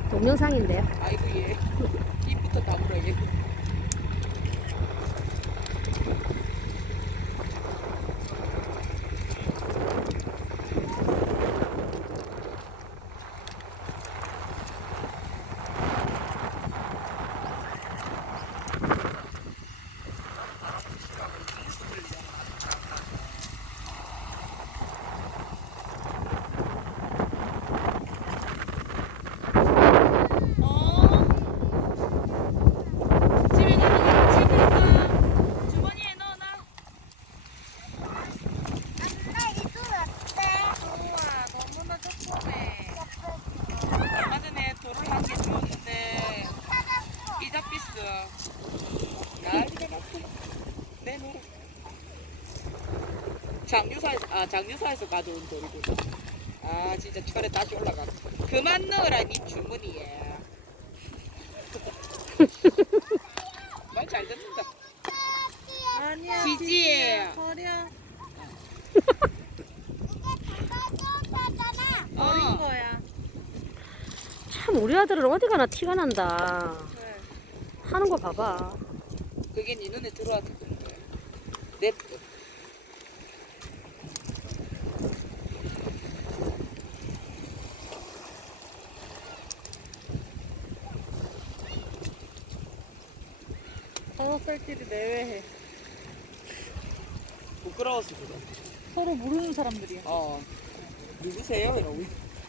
동영상인데요. 아이고 얘 입부터 다물어 얘. 장유사에서 가져온 돌이구나. 아 진짜 철에 다시 올라가. 그만 넣으라 니 주머니에. 말 잘 듣는다. 아니야. 지지. 버려. 어. 거야. 참 우리 아들은 어디 가나 티가 난다. 네. 하는 거 봐봐. 그게 니 눈에 들어왔던데. 냅둬. 다섯 살끼리 내외해. 부끄러워서 그래. 서로 모르는 사람들이야. 어. 누구세요? 이러고.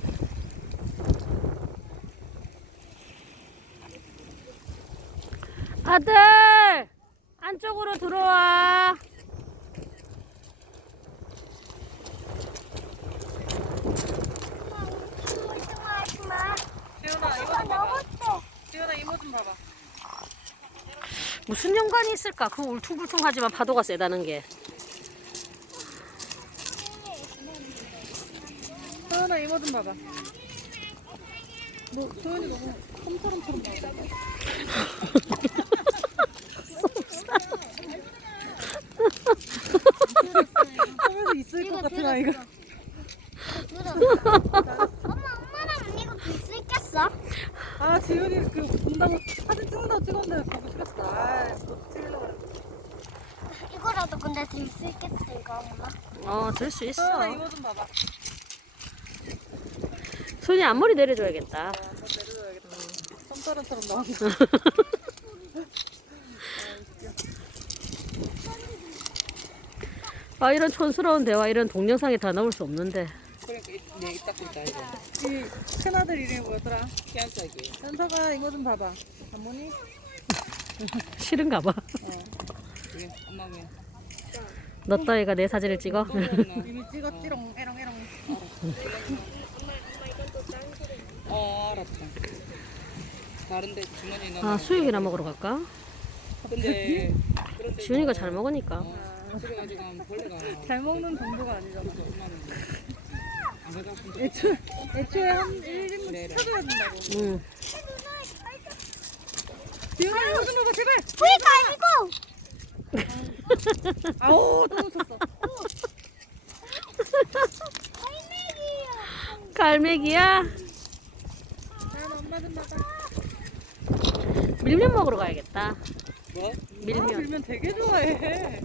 아들! 안쪽으로 들어와. 지훈아 이거 좀 봐봐. 지훈아 이모 좀 봐봐. 무슨 연관이 있을까? 그 울퉁불퉁하지만 파도가 세다는 게. 소연아 이모 좀 봐봐. 뭐 소연이 너무 솜사람처럼 봐봐. 하면서 있을 것 같은 아이가. 엄마랑 이거 볼 수 있겠어? 아 지훈이 그 본다고 사진 찍는다고 찍었는데 보고 싶었어. 못 찍으려고 그랬어. 이거라도 근데 들 수 있겠어 이거 엄마? 들 수 있어. 소연아 이모 좀 봐봐. 손이 앞머리 내려줘야겠다. 저 내려줘야겠다. 솜사람처럼 나왔네. 아, 이런 촌스러운 대화, 이런 동영상에 다 넣을 수 없는데. 그러니까 내 입 닦고 있다 이거. 이 큰아들 이름이 뭐였더라? 희한하게. 현서가 이거 좀 봐봐. 어머니? 싫은가 봐. 그게 엄마 왜? 너 따위가 내 사진을 찍어? 또 그러나? 이미 찍었지롱 에롱에롱. 알았다. 다른데 주머니에 넣어. 아, 수육이나 먹으러 갈까? 근데 지훈이가 잘 먹으니까. 그래가지고 벌레가 잘 먹는 정도가 아니잖아. 엄마는 안 가져가 본 적. 애초에 한 1인분 그래. 시켜줘야 된다고. 응. 지훈아 이거 좀 봐봐 제발. 왜 갈고? 아우 또 놓쳤어. 갈매기야? 난 엄마 좀 봐봐. 밀면 먹으러 가야겠다. 뭐? 밀면. 밀면 되게 좋아해.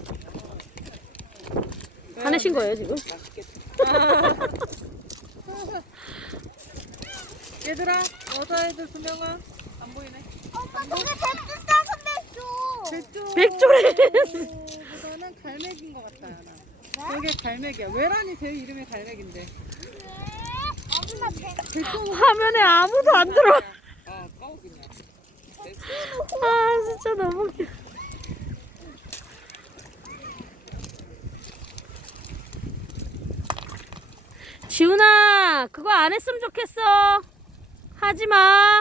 화내신 거예요, 지금? 맛있겠다. 얘들아 여자애들 2명아 안 보이네. 엄마 저게 백두 싸서 맥주. 백조래. 보다는 갈매기인 것 같아 나. 여기 갈매기야. 외란이 제 이름이 갈매기인데. 엄마 백두. 화면에 아무도 안 들어. 꺼 그냥. 아, 진짜 너무 웃겨. 지훈아, 그거 안 했으면 좋겠어. 하지 마.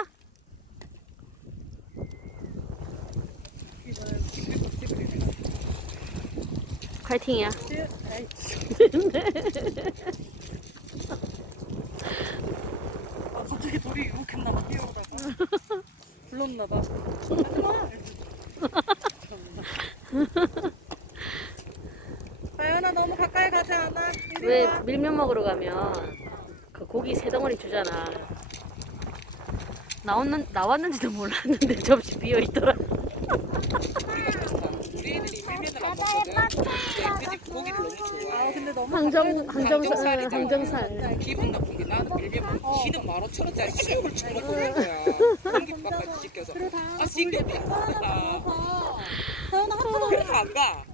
이거는 찌글찌글이네. 파이팅이야. 아이, 갑자기 돌이 이렇게나봐 뛰어오다가 불렀나봐. 다현아 너무 가까이 가지 않아? 이리 왜 와. 밀면 먹으러 가면 그 고기 세 덩어리 주잖아. 나왔는지도 몰랐는데 접시 비어 있더라. 우리가 그렇다. 우리 애들이 밀면을 안 먹거든. 근데 그집 고기를 너무 좋아해. 근데 너무 항정살이잖아. 항정살. 기분 나쁜 게 나는 밀면 키는 15,000원짜리 수육을 처먹고 있는 거야. 공깃밥까지 시켜서. 아, 싱겁게 안 가. 서연아 한 번. 그래서 안 가.